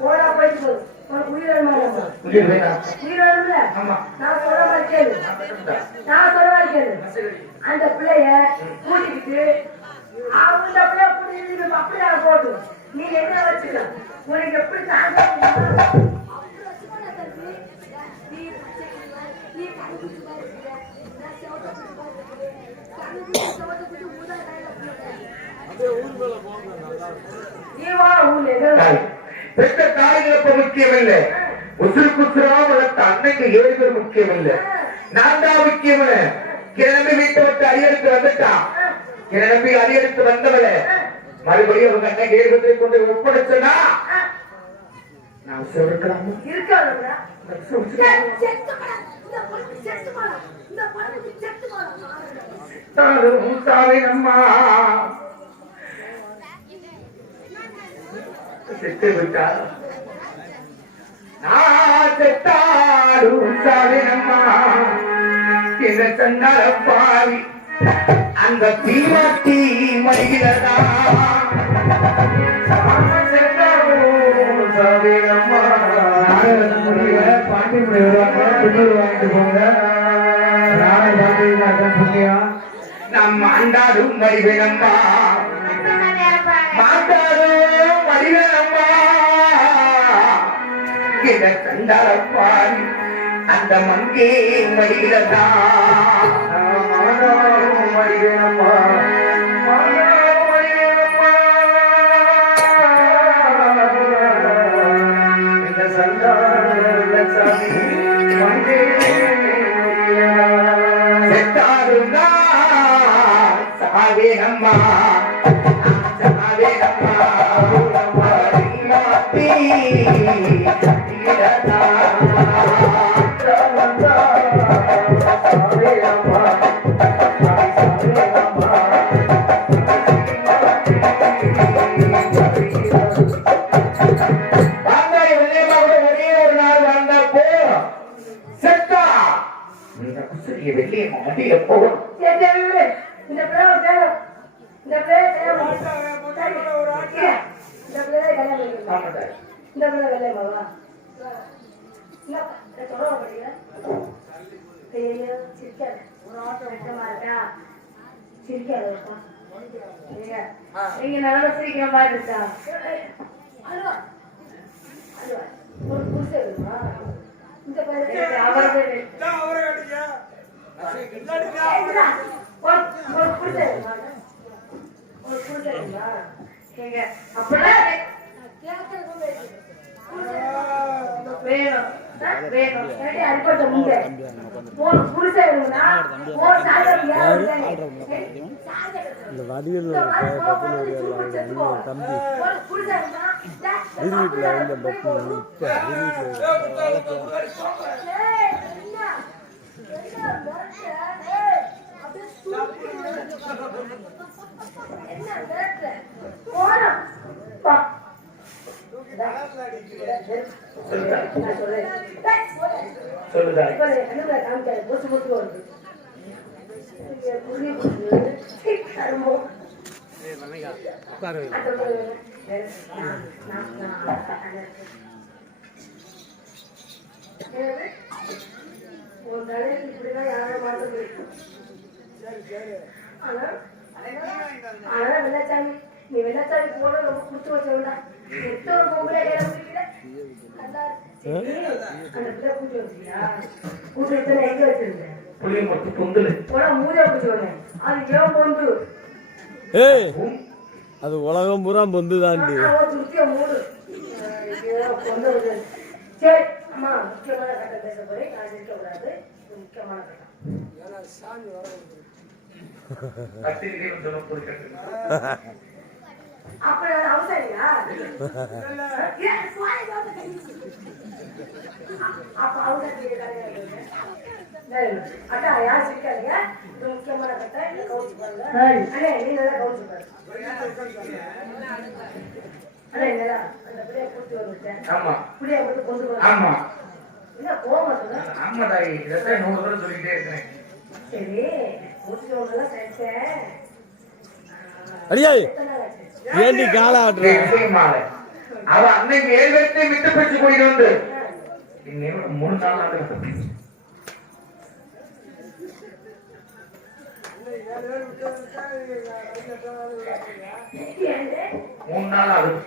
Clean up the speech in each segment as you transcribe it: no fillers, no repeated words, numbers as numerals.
போடா போயிட்டு உனக்கு உயிர் வேணும்ல நான் சொல்ற மாதிரி கேளு அந்த பிள்ளைய கூட்டிக்கிட்டு அவங்க பிள்ளைய கூட்டிட்டு அப்படியே போட்டு நீ என்ன வச்சுக்க உனக்கு எப்படி பெற்ற தாய்களுக்கு முக்கியமில்லை உசுருக்கு உசுரா வளர்த்த அன்னைக்கு 7 பேர் முக்கியமில்லை நான் தான் முக்கியம் கிளம்பி வீட்டை விட்டு அடியெடுத்து வந்துட்டான் கிளம்பி அடியெடுத்து வந்தவள மறுபடியும் அவங்க அன்னை 7 பேரை கொண்டு ஒப்படைச்சனா நான் சொல்லிருக்கலாமா அம்மா செத்து விட்டார் செத்தாடும்மா என்ன சொன்னால பாவி அந்த தீமாட்டி மடிகிறதா பாட்டி வாங்கிட்டு போங்க நம்ம அண்டாடும் மடிவேனம்மா மாட்டாடும் மடிவேனம்மா இத கண்டாரப்பாரி அந்த மங்கே மடிகிறதா மடிவேனம்மா இந்த சந்தானி மங்கே செத்தாருந்தா சாவேனம்மா நீங்க நல்லா சீக்கிரமா இருக்கா ஒரு புதுசு இந்த வடிவில் தம்பி வெள்ளச்சாமி நீ வெள்ளச்சாமி போட ரொம்ப குடுத்து வச்சா பொம்பளை அது உலகம் பூரா பொந்து தாண்டி அவசரியா அக்கா யார் சிரிக்காதீங்க இது முக்கியமான கட்டை கவுச்சு பாருங்க அண்ணே நீ நல்லா கவுச்சு பாரு அண்ணே என்னடா அந்த புளிய கூட்டி வந்துட்டேன் ஆமா புளிய போட்டு கொண்டு வர ஆமா என்ன கோவமா சொல்ற ஆமா தாய் இதெல்லாம் 100 தடவை சொல்லிட்டே இருக்கேன் சரி கூட்டி வரலாம் சேர்த்தேன் அடியே ஏண்டி கால ஆடுற அவ அன்னைக்கு 7 பேர்த்தையும் விட்டு பெற்று கூட்டிட்டு வந்து இன்னும் 3 நாள் ஆகுது. 3 நாள் ஆகுது.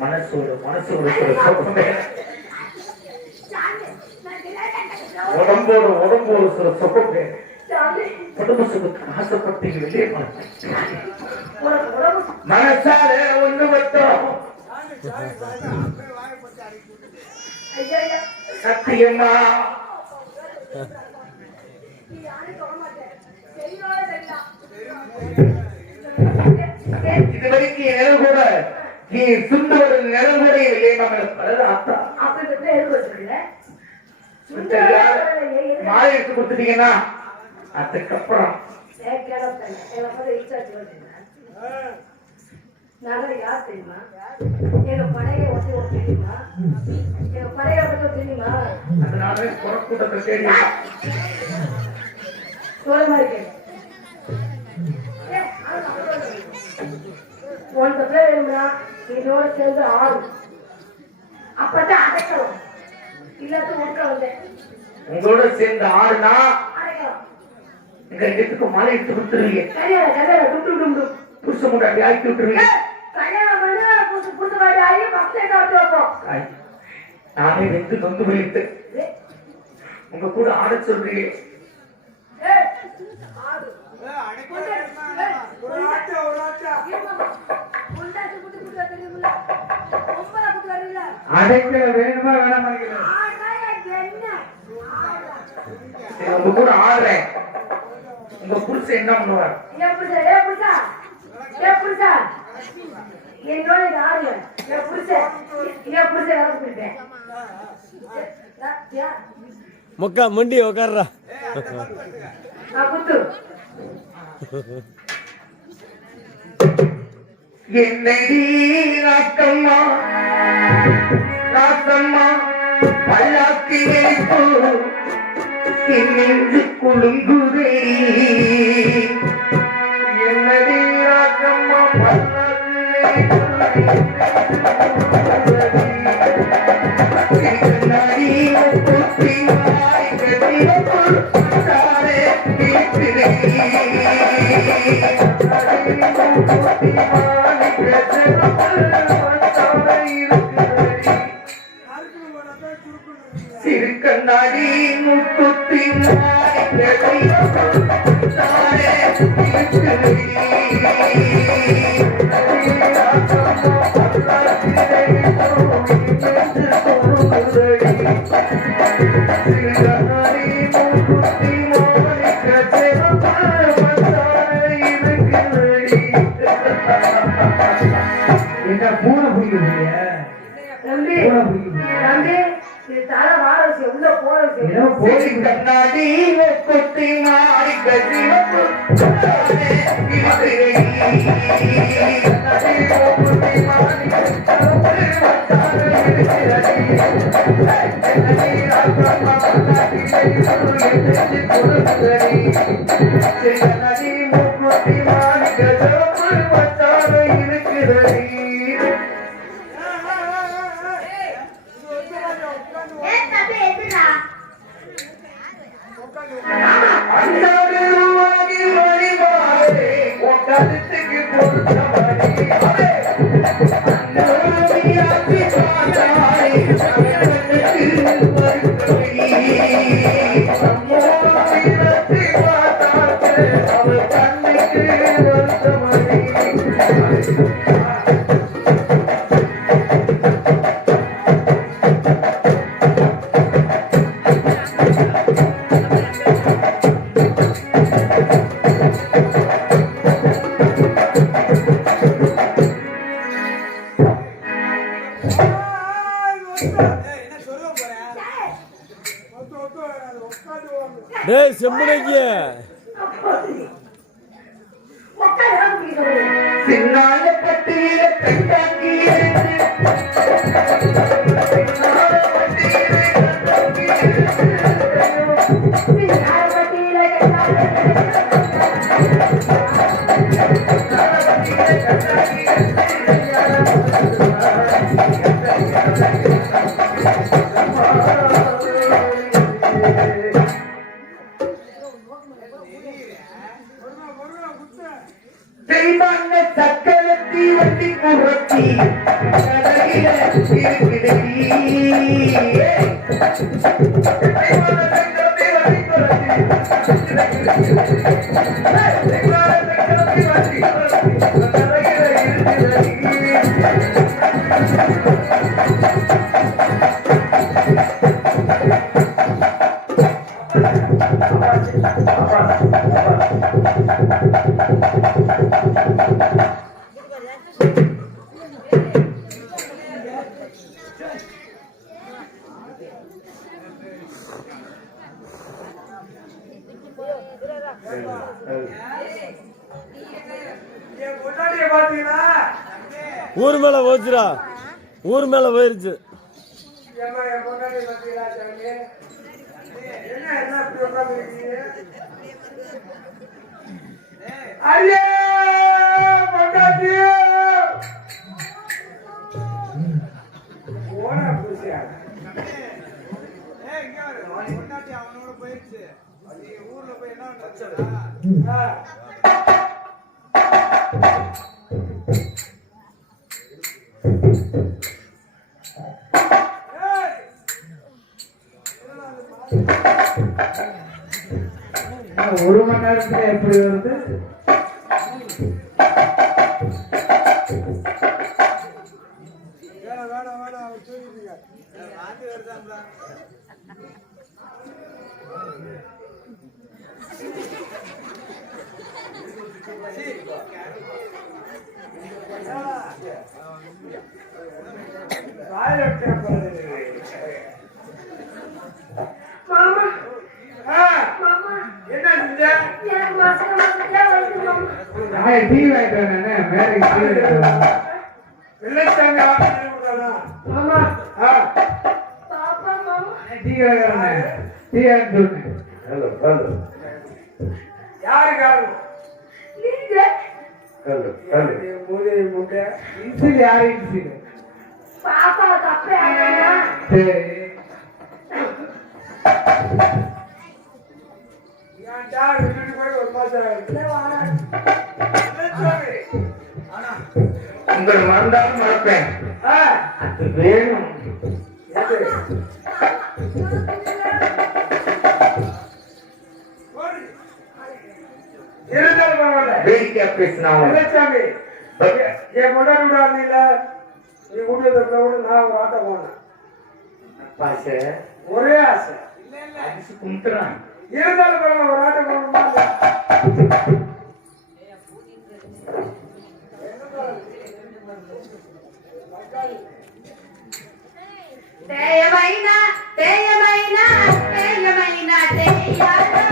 மனசோடு உடம்போடு சில சொப்பே உடம்பு சுகத்துக்கு ஆசைப்பட்டு வெளியே மனசால ஒண்ணு மட்டும் சத்தியமா இது வரைக்கும் நிலம் கூட நீ சுண்டு ஒரு நிலம் கூட இல்லையே மாலை எடுத்து கொடுத்துட்டீங்கன்னா அதுக்கப்புறம் யார் தெரியுமா? எங்க படையை தெரியுமா? எங்க படையை தெரியுமா? அதனால புறக்கூட்டத்தை தேடி உனக்கு பேர் வேணும்னா இதோட சேர்ந்து ஆடும் அப்பதான் அடைக்கலாம் இல்லாத உட்க வந்தேன் உங்களோட சேர்ந்து ஆடுனா எங்க இடத்துக்கு மாலை எடுத்து கொடுத்துருவீங்க. புருஷ முன்னாடி ஆக்கி விட்டுருவீங்க. நானே வெந்து நொந்து போயிட்டு உங்க கூட ஆட சொல்றீங்க. அடைக்க வேணுமா வேணாமா உங்க கூட ஆடுறேன். உங்க புருஷன் என்ன பண்ணுவார்? என்னோட ஆடுங்க என் புருஷன் மொக்கா மண்டி உக்காடுறா என்னடி ராக்கம்மா ராக்கம்மா பல்லாக்கிலே நெஞ்சு குலுங்குதே. என்னடி ராக்கம்மா சிறுக்கண்ணாடி முக்குத்தி என்ன பூனை புரியுது கண்ணாடி கொத்தி மாறி ஏய் செம்படைக்கு சின்னால பட்டியல கட்டாக்கியே தெய்வான சக்கரத்தி வட்டி குரத்தி ஊர் மேல போச்சுடா ஊர் மேல போயிருச்சு ஐயே பொண்டாட்டி ஓனா பூசியா அவனோட போயிருச்சு ஊர்ல போய் என்ன ஒரு மணி நேரத்துல எப்படி வருது உங்கள் மறந்தாலும் மறப்பேன் அது வேணும் வேடிக்கை பேசினாலும் என் கொண்டாடி நீ கூட்டியதுல நான் ஒரு ஆட்டம் போனேன் ஆசை ஒரே ஆசை கும்பிட்டுறான் இருந்தாலும் ஒரு ஆட்டம் போகணுமா தேயமைனா தேயமைனா தேயமைனா தேயாரோ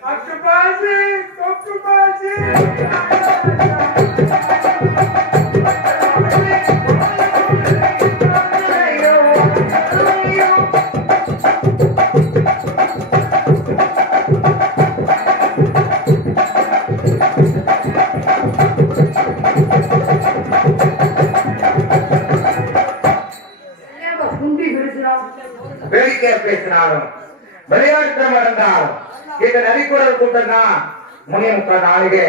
பத்தவாசி பரவாசி பரதியோ தேயாரோ வேடிக்கை பேசினாலும் விளையாட்டு இருந்தாலும் இந்த நரிக்குறல் கூட்டம் தான் முனிய நாளைக்கு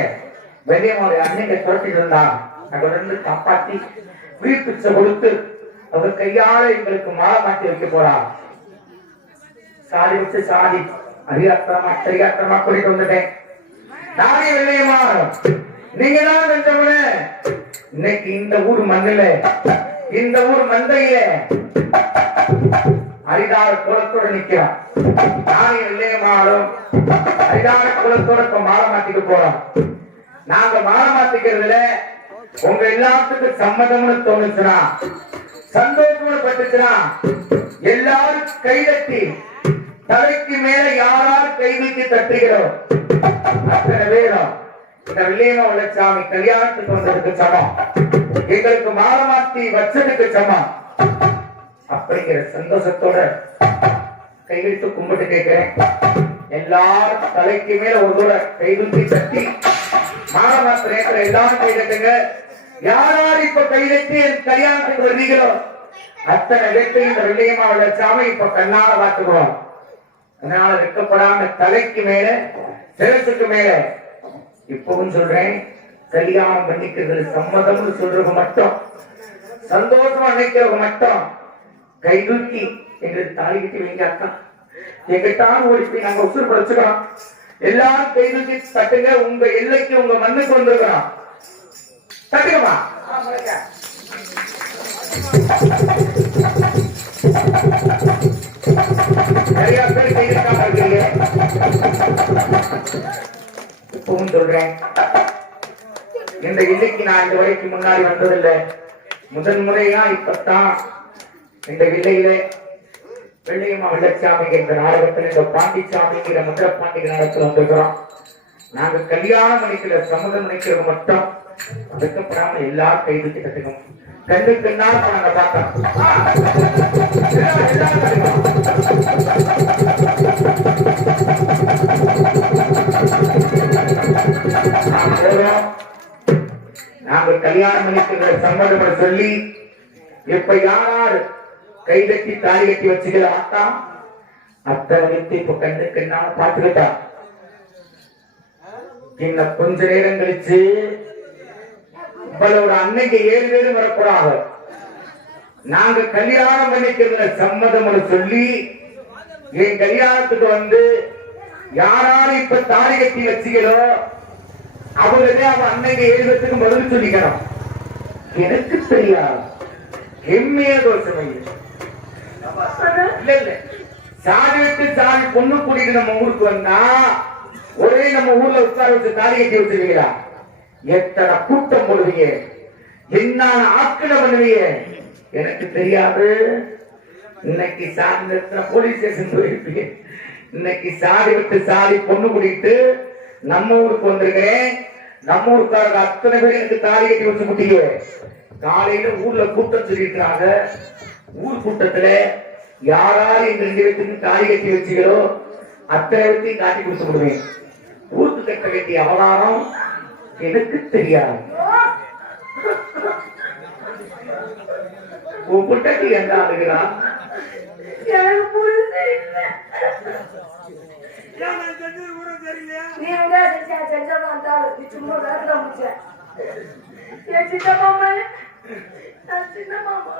வெளியே அன்னைக்கு துரத்திட்டு இருந்தா அங்க இருந்து காப்பாத்தி வீட்டு கொடுத்து அவர் கையால எங்களுக்கு மாலை மாட்டி வைக்க போறார். சாதி வச்சு சாதி அறியாத்திரமா கூட்டிட்டு வந்துட்டேன். நானே வெள்ளையம்மா, நீங்க தான் செஞ்சவன. இன்னைக்கு இந்த ஊர் மண்ணில, இந்த ஊர் மந்தையில அரிதார குலத்தோட நிக்கிறான். நானே வெள்ளையம்மாளும் அரிதார குலத்தோட இப்ப மாலை மாத்திக்க போறோம். நாங்க மாலை மாத்திக்கிறதுல உங்க எல்லாத்துக்கும் சம்மதம்னு தோணுச்சுன்னா, சந்தோஷம் பட்டுச்சுன்னா, எல்லாரும் கைதட்டி தலைக்கு மேல யாரால் கை நீட்டி தட்டுகிறோம் அத்தனை பேரும் இந்த வெள்ளையம்மா வெள்ளச்சாமி கல்யாணத்துக்கு வந்ததுக்கு சமம், எங்களுக்கு மாலை மாத்தி வச்சதுக்கு சமம் அப்படிங்கிற சந்தோஷத்தோட கைவிட்டு கும்பிட்டு கேட்கிறேன். எல்லாரும் தலைக்கு மேல ஒரு தூர கைவிட்டு தட்டி மாலை மாத்த நேரத்துல எல்லாரும் கை தட்டுங்க. யாராரு இப்ப கைதட்டி கல்யாணத்துக்கு வருவீங்களோ அத்தனை பேருக்கு இந்த வெள்ளையம்மா வெள்ளச்சாமி இப்ப கண்ணால பார்த்துக்குவோம். அதனால வெட்கப்படாம தலைக்கு மேல சிரசுக்கு மேல இப்பவும் சொல்றேன், கல்யாணம் பண்ணிக்கிறது சம்மதம்னு சொல்றவங்க மட்டும், சந்தோஷமா நினைக்கிறவங்க மட்டும் கை தூக்கி எங்களுக்கு தாலி கட்டி வைங்க அக்கா, எங்கிட்டாலும் ஓடி போய் நாங்க உசுறு படைச்சுக்கிறோம். எல்லாரும் கை தூக்கி தட்டுங்க. உங்க எல்லைக்கு உங்க மண்ணுக்கு வந்திருக்கிறோம். தட்டுங்கம்மா. நிறைய பேர் கையிருக்காம இருக்கீங்க. இப்பவும் சொல்றேன், இந்த எல்லைக்கு நான் இந்த வரைக்கும் முன்னாடி வந்ததில்லை. முதல் முறையா இப்பத்தான் இந்த வில்லையில வெள்ளையம்மா வெள்ளச்சாமி என்ற நாடகத்தில் இந்த பாண்டிச்சாமிங்கிற மதுரை பாண்டிகை நாடகத்தில் வந்திருக்கிறோம். நாங்க கல்யாணம் பண்ணிக்கிற சம்மதம் நினைக்கிறது மட்டும் அதுக்கப்புறாம எல்லாரும் கைதுக்கு கட்டுக்கணும். கண்ணுக்கு நாள் நாங்க பார்த்தோம். நாங்கள் கல்யாணம் பண்ணிக்கிற சம்மதம் சொல்லி இப்ப யாராரு கைதட்டி தாலி கட்டி வச்சுக்கிற ஆட்டா அத்தனை வித்து இப்ப கண்ணுக்கு நாள் பார்த்துக்கிட்டா. இன்னும் கொஞ்ச நேரம் கழிச்சு இவ்வளவு அன்னைக்கு 7 பேரும் வரக்கூடாது. நாங்க கல்யாணம் பண்ணிக்கிற சம்மதம் சொல்லி என் கல்யாணத்துக்கு வந்து யாராலும் இப்ப தாலி கட்டி வச்சுக்கிறோ அவங்களே அவன் அன்னைக்கு 7 பேருக்கு பதில் சொல்லிக்கணும். எனக்கு தெரியாது, எம்மைய தோஷம் இல்ல இல்ல. சாதி விட்டு சாதி பொண்ணு கூட்டிட்டு நம்ம ஊருக்கு வந்தா ஒரே நம்ம ஊர்ல உட்கார வச்சு தாலி கட்டி வச்சிருக்கீங்களா? எத்தனை கூட்டம் போடுவீங்க, என்ன ஆக்கிர பண்ணுவீங்க எனக்கு தெரியாது. இன்னைக்கு சாதி போலீஸ் ஸ்டேஷன் போயிருப்பீங்க. இன்னைக்கு சாதி விட்டு சாதி பொண்ணு கூட்டிட்டு நம்ம ஊருக்கு வந்திருக்கேன். நம்ம ஊருக்காரங்க அத்தனை பேர் எனக்கு தாலி கட்டி வச்சு முட்டிங்க. காலையில ஊர்ல கூட்டம் சொல்லிருக்கிறாங்க. ஊர் கூட்டத்துல யாராரு இந்த 2 பேருக்கு தாலி கட்டி வச்சுக்கிறோ அத்தனை பேர்த்தையும் காட்டி கொடுத்து விடுவேன். ஊருக்கு கட்ட வேண்டிய அவதாரம் எனக்கு தெரியாது. உங்கள்கிட்ட என்ன ஆகுகிறான் நீ எங்க செஞ்சமா இருந்தாலும் நீ சும்மா வேலை முடிச்ச என் சின்ன மாமா சின்ன மாமா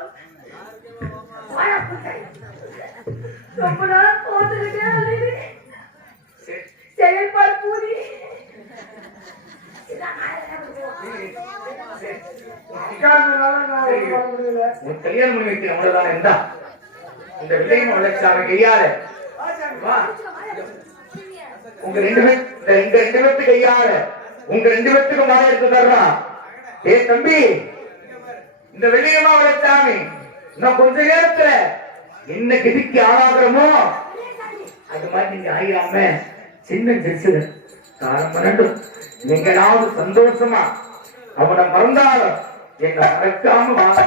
ரொம்ப நாள் போட்டுருக்கேன் செயல்பாடு பூரி கல்யாணம் பண்ணி வைக்கிற அவ்வளவுதான். இருந்தா இந்த வெள்ளையம்மா வெள்ளச்சாமி கையால உங்க 2 பேருக்கு கையால உங்க 2 பேருக்கு மாலை எடுத்து தர்றான். ஏ தம்பி, இந்த வெள்ளையம்மா வெள்ளச்சாமி இன்னும் கொஞ்ச நேரத்துல என்ன கதிக்கு ஆளாகிறோமோ அது மாதிரி நீங்க ஆயிராம சின்ன ஜெயிச்சுது காலம் 12 நீங்களாவது சந்தோஷமா அவனை மறந்தாலும் எங்க மறக்காம வாங்க.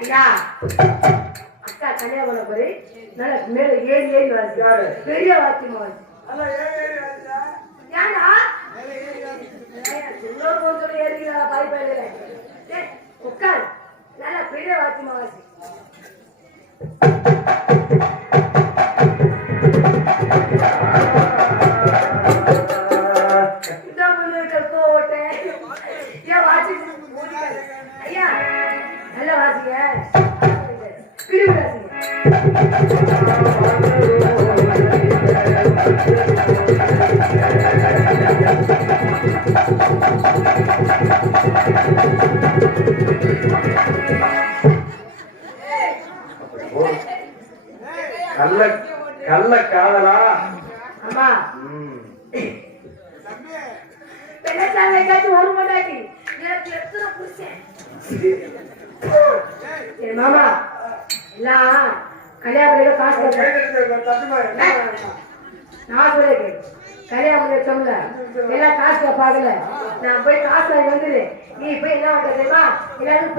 ஐயா அக்கா கல்யாணம் போய் நல்ல மேல ஏறி வாசிக்காரு பெரிய வாத்தியமா வாசி ஏன்னா கொஞ்சம் ஏறிங்களா பாய் பாய் உட்கார் நல்ல பெரிய வாத்தியமா வாசி கோட்டை ஏன் வாசி ஐயா கள்ள கள்ள காதலா? அம்மா தம்பி பெண்ணாச்சாங்க ஏதாச்சும் ஒரு மண்டாட்டி எனக்கு எத்தனை புருஷன் சரி மாமா எல்லாம் கல்யாணம் காசு நான் சொல்லிருக்கேன் கல்யாணம் சொன்ன எல்லாம் காசு பார்க்கல நான் போய் காசு வாங்கி வந்துடு நீ போய் என்ன பண்ற தெரியுமா எல்லாரும்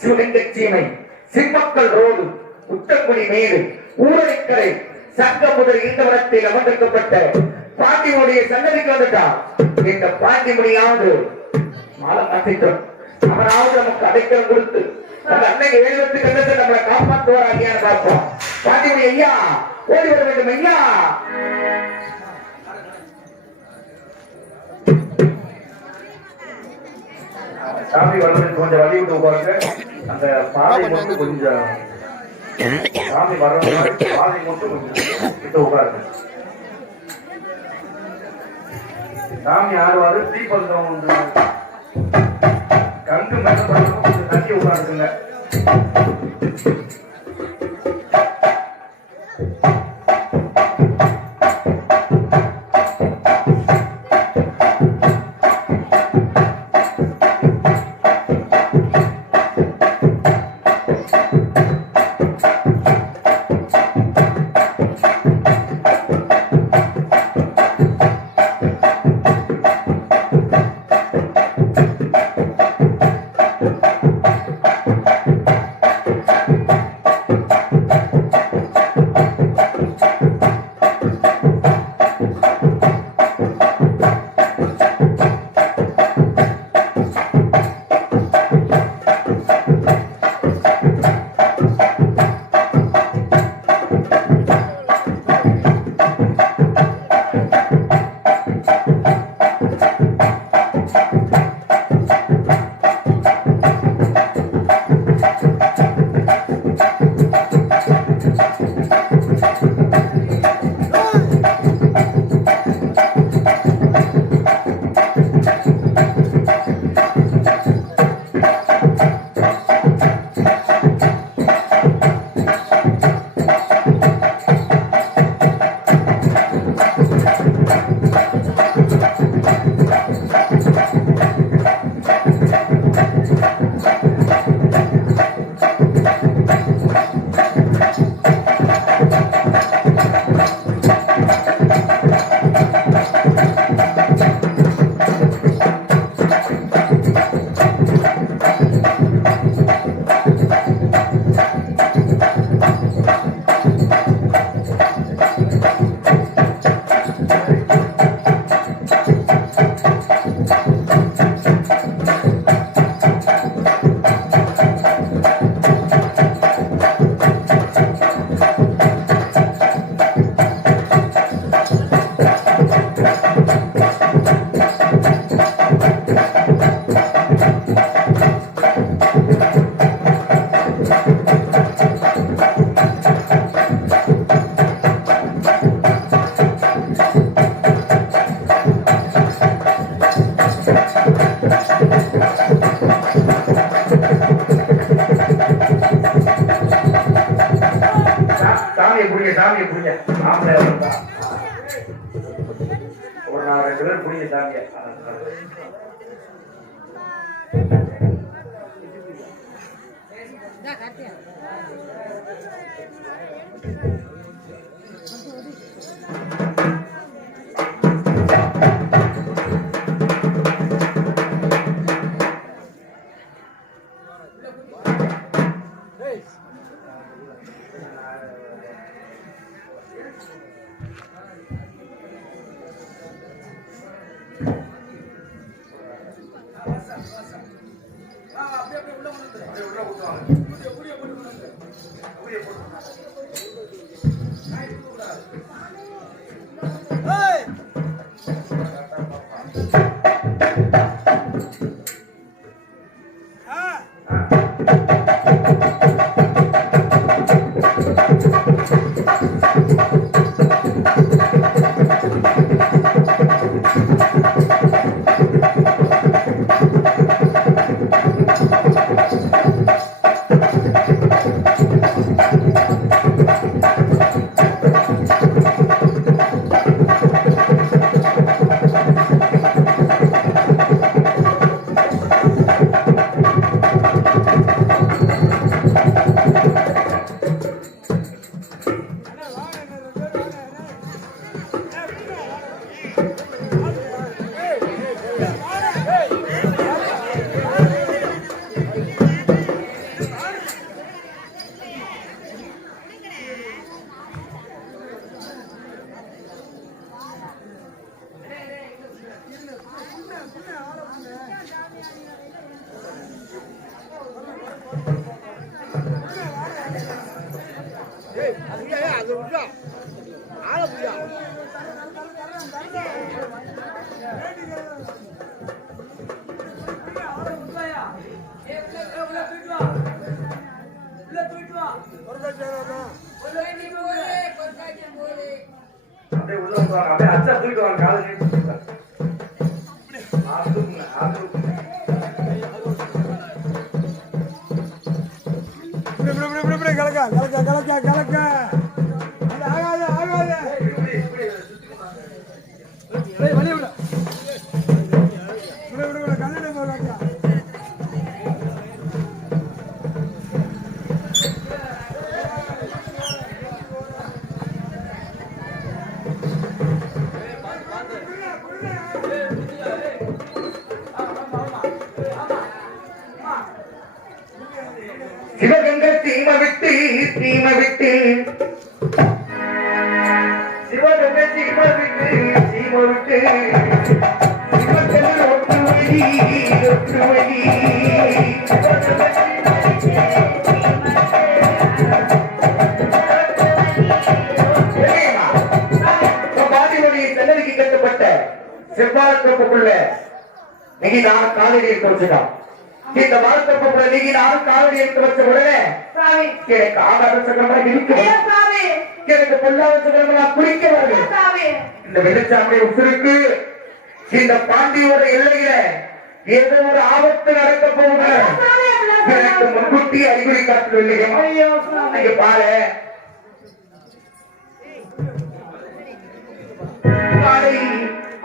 சிவலிங்கச்சீமை சிம்மக்கல் ரோடு உத்தங்குடி மேடு ஊரடிக்கரை சங்கம் முதல் இந்த வனத்தில் அமர்ந்திருக்கப்பட்ட பாண்டியனுடைய சன்னதிக்கு வந்துட்டார். இந்த பாண்டிமுடியாவது மாலை காத்திட்டோம். அவனாவது நமக்கு அடைக்கலம் கொடுத்து அந்த அன்னை எழுபத்துக்கு கண்டத்தை நம்மளை காப்பாற்றுவார் ஐயான்னு பார்ப்போம். பாண்டிமுடி ஐயா ஓடி வர வேண்டும் ஐயா. சாமி வர்றதுக்கு கொஞ்சம் வழி விட்டு உட்காருங்க. அந்த பாதை மட்டும் கொஞ்சம் சாமி வர்றது பாதை மட்டும் கொஞ்சம் விட்டு உட்காருங்க. சாமி ஆடுவாரு தீபந்தம் வந்து கண்டு மேல கொஞ்சம் தட்டி உட்காருங்க. சாமியை புடிங்க. மாப்பிள்ளை ஒரு 4 பேர் புடிங்க சாமியை. அப்படியே உள்ள கொண்டு வந்து. அப்படியே உள்ள ஊத்துவாங்க. ஊதிய போட்டு கொண்டு வந்து. ஊதிய போட்டு. ஏய் அப்படியே உள்ள ஊத்துவாங்க. அப்படியே அச்சா தூக்கிட்டு வாங்க. காலை நீட்டி தூக்குங்க. தூக்குங்க. தூக்குங்க. கலக்க அது ஆகாது ஆகாது வழி விட கல்லணை போகாட்டியா சிவகங்கை தீமை விட்டு சிவகங்கை தீமை விட்டு சிவகங்கை ஒற்று வழி பாட்டினுடைய சென்னதிக்கு கட்டப்பட்ட செவ்வாய்க்குள்ள நீங்க நான் காலடி எடுத்து வச்சுட்டான். இந்த வாரத்தப்ப நீங்க நான் காலடி எடுத்து வச்ச உடனே எனக்கு ஆகாத சக்கரமா இருக்கு, எனக்கு பொல்லாத சக்கரமா குளிக்க வருது. இந்த வெள்ளச்சாமி உசுருக்கு இந்த பாண்டியோட எல்லையில ஏதோ ஒரு ஆபத்து நடக்க போகுது. எனக்கு முன்கூட்டி அறிகுறி காட்டவில்லையா? நீங்க பாரு காலை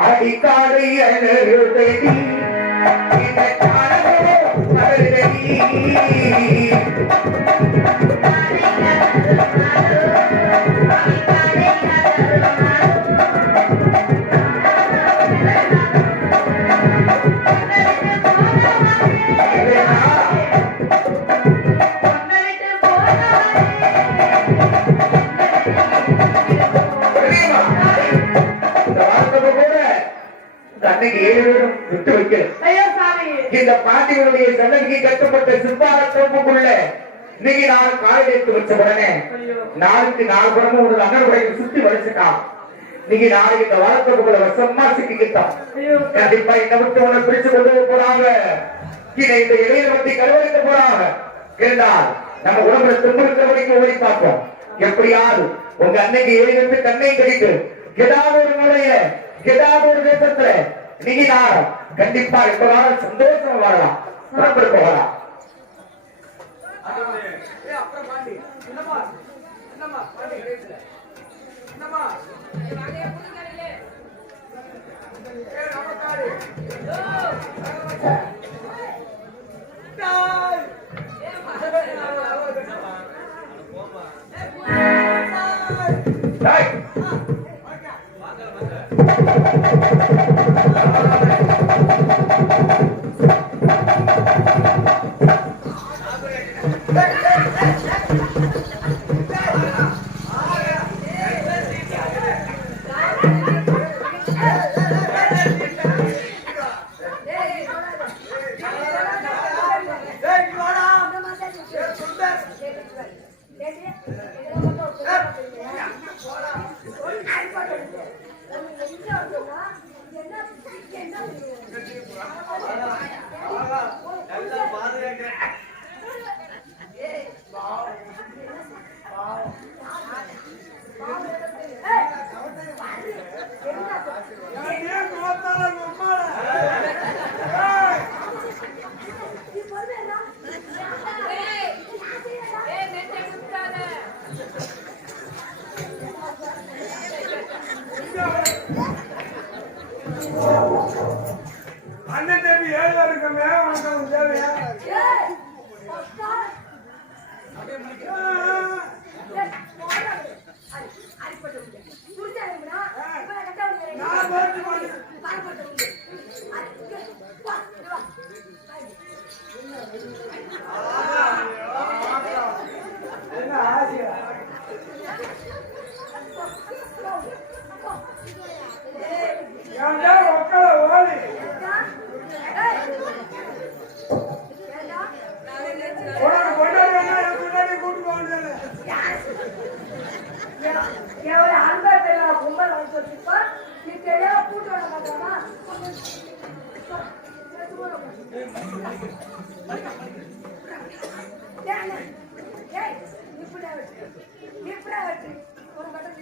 அடிக்காலை அழுதடி இந்த காலமோ அழுதடி அன்னைக்கு 7 பேரும் விட்டு வைக்கல. இந்த பாண்டியனுடைய சன்னதிக்கு கட்டப்பட்ட சிப்பார தோப்புக்குள்ள இன்னைக்கு நான் காலை எடுத்து வச்ச உடனே நாளுக்கு 4 புறமும் ஒரு அண்ணனுடைய சுத்தி வளைச்சுட்டான். இன்னைக்கு நாளைக்கு இந்த வாரத்தோப்புக்குள்ள வசமா சிக்கிக்கிட்டான். கண்டிப்பா இந்த விட்டு உன்னை பிடிச்சு கொண்டு போறாங்க. இதை இந்த இளைய வட்டி கருவழிக்க போறாங்க. இருந்தால் நம்ம உடம்புல திரும்ப வரைக்கும் ஓடி பார்ப்போம். எப்படியாவது உங்க அன்னைக்கு ஏறிட்டு கண்ணை கழித்து ஏதாவது ஒரு முறையில ஏதாவது ஒரு தேசத்துல நீங்க நான் கண்டிப்பா எப்போதாலும் சந்தோஷம் வாழலாம், புறப்பட்டு போகலாம். அப்புறம் பாண்டி என்னமா என்னமா பாண்டி என்னமா நமக்காரு அண்ணன் தேவி 7 இருக்கமே உனக்கு தேவையா நான் போட்டு போட்டு என்ன ஆசையா ஒக்கல ஓடி உனக்கு கொண்டாடி கொண்டாடி கூட்டு போக எவ்வளவு அன்பா தெரியல பொங்கல் வாங்கி வச்சுப்பா நீ தெரியாம கூட்டு வர மாட்டானா ஒரு மட்டும்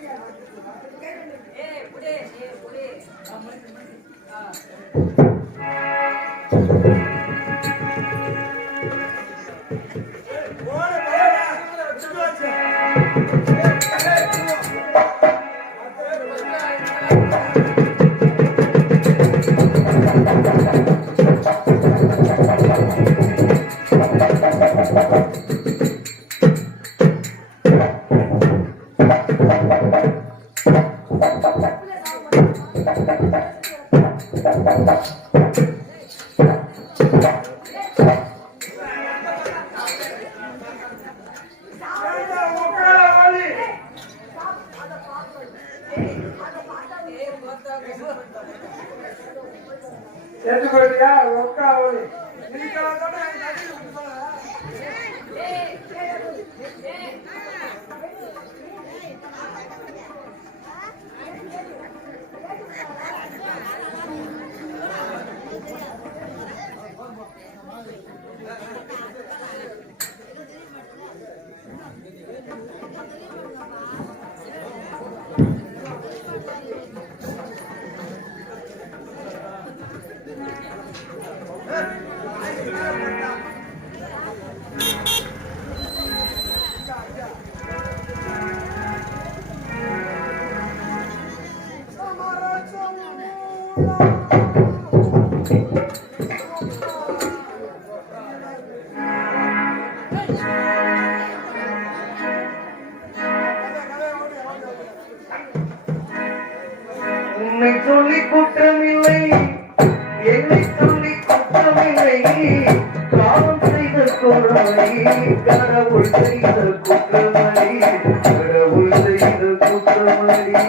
ஏற்றுக்கொள்ளியா ஒக்கா ஓடி உன்னை சொல்லி குற்றமில்லை, என்னை சொல்லி குற்றமில்லை, பாவம் செய்த குற்றமில்லை, கடவுள் செய்த குற்றமில்லை, கடவுள் செய்த குற்றமில்லை.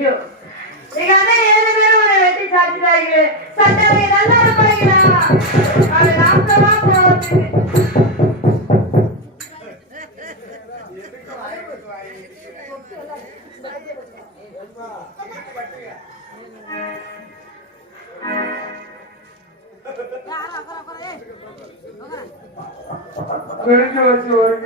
ஐயோ எங்க அண்ணன் 7 பேரும் உன்னை வெட்டி சாப்பிட்டாங்க. சட்டவை நல்லா இருப்பாங்களா? அவன் நாசமா போகுது. பிரிஞ்சு வச்சு ஒரு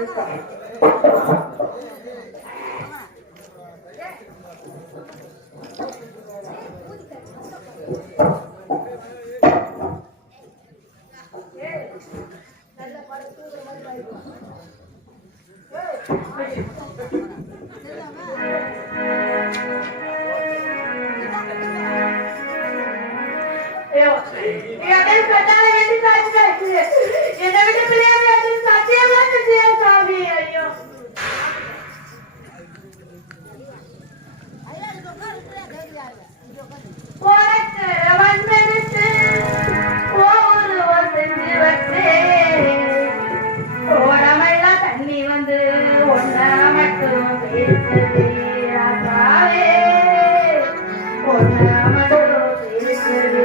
என்னை விட்டு பிள்ளையாரு சத்தியமா சாமி. ஐயோ தண்ணி வந்து ஒன்ன மட்டும் பேசுது ராசாவே ஒன்ன மட்டும் பேசுது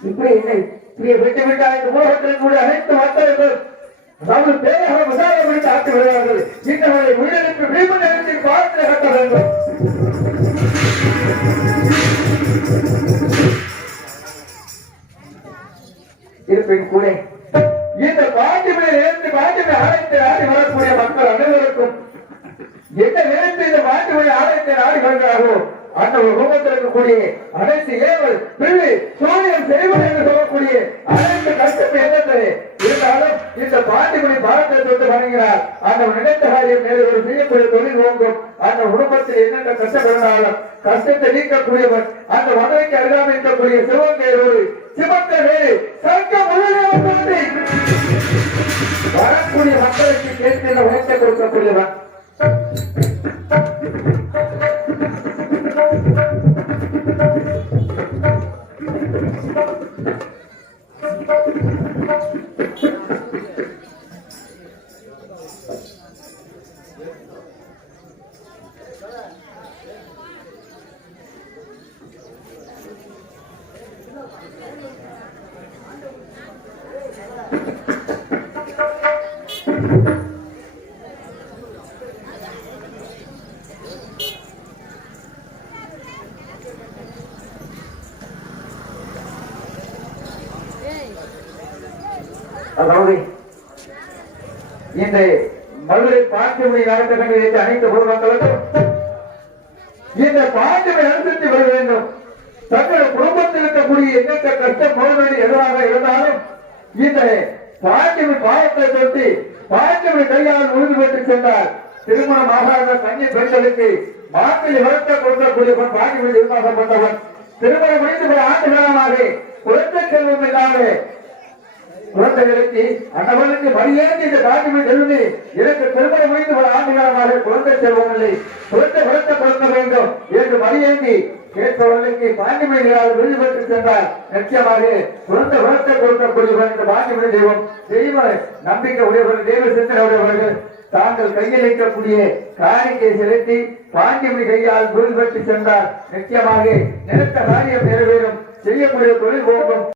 இப்படி என்னை விட்டு விட்டால் இந்த உலகத்தில் கூட அனைத்து மக்களுக்கும் அதாவது பேராக விசாரணை ஆக்கி வருவார்கள். இன்னவரை உயிரிழப்பு விழிப்புணர்வு பார்த்து கட்ட வேண்டும். இருப்பின் கூட இந்த பாட்டிமையில் இருந்து பாட்டிமை ஆலயத்தை ஆடி வரக்கூடிய மக்கள் அனைவருக்கும் என்ன நினைத்து இந்த பாட்டிமை ஆலயத்தை ஆடி வருகிறார்களோ அந்த ஒரு ரூபத்தில் இருக்கக்கூடிய அனைத்து ஏவல் பிள்ளை சூரியன் செய்வது என்று சொல்லக்கூடிய அனைத்து கஷ்டம் என்னது இருந்தாலும் இந்த பாட்டிமணி பாரத்தை தொட்டு வணங்கினார். அந்த நினைத்த காரியம் மேலும் செய்யக்கூடிய தொழில் ஓங்கும். அந்த குடும்பத்தில் என்னென்ன கஷ்டப்படாலும் கஷ்டத்தை நீக்கக்கூடியவர் அந்த மதுரைக்கு அருகாமல் இருக்கக்கூடிய சிவங்கையோடு சிவந்த வேறு சங்க முதலே வரக்கூடிய மக்களுக்கு கேட்டு உழைக்க கொடுக்கக்கூடியவர். அதாவது இந்த மதுரை பாண்டிமணி நடத்த வேண்டிய அனைத்து பொதுமக்களுக்கும் இந்த பாண்டிமை அனுசரித்து வர வேண்டும். தங்கள் குடும்பத்தில் இருக்கக்கூடிய எண்ணற்ற கஷ்டம் போதும் எதுவாக இருந்தாலும் இந்த பாண்டிமை பாவத்தை தொட்டி பாண்டிமை கையால் உறுதி பெற்று சென்றார். திருமணம் ஆகாத கன்னி பெண்களுக்கு மாட்டில் வளர்த்த கொடுக்கக்கூடியவன் பாண்டிமை நிர்வாகப்பட்டவன். திருமணம் முடிந்து பல ஆண்டு காலமாக குழந்தை செல்வம் இல்லாத குழந்தைகளுக்கு அந்தவர்களுக்கு மரியாதை இந்த பாண்டிமை செல்வது எனக்கு திருமணம் முடிந்து பல ஆண்டு காலமாக குழந்தை செல்வம் இல்லை, குழந்தை வளர்த்தப்படுத்த வேண்டும் என்று மரியாதை கேட்பவர்களுக்கு பாண்டிமை விருது பெற்று சென்றார். நிச்சயமாக குழந்தை வளர்த்த கொடுக்கக்கூடியவன் இந்த பாண்டிமை தெய்வம் தெய்வ நம்பிக்கை உடையவர்கள் தெய்வ சிந்தனை உடையவர்கள் தாங்கள் கையில் வைக்கக்கூடிய காணிக்கை செலுத்தி பாண்டிமணி கையால் விருது பெற்று சென்றார். நிச்சயமாக நினைத்த காரியம் நிறைவேறும், செய்யக்கூடிய தொழில் போகும்.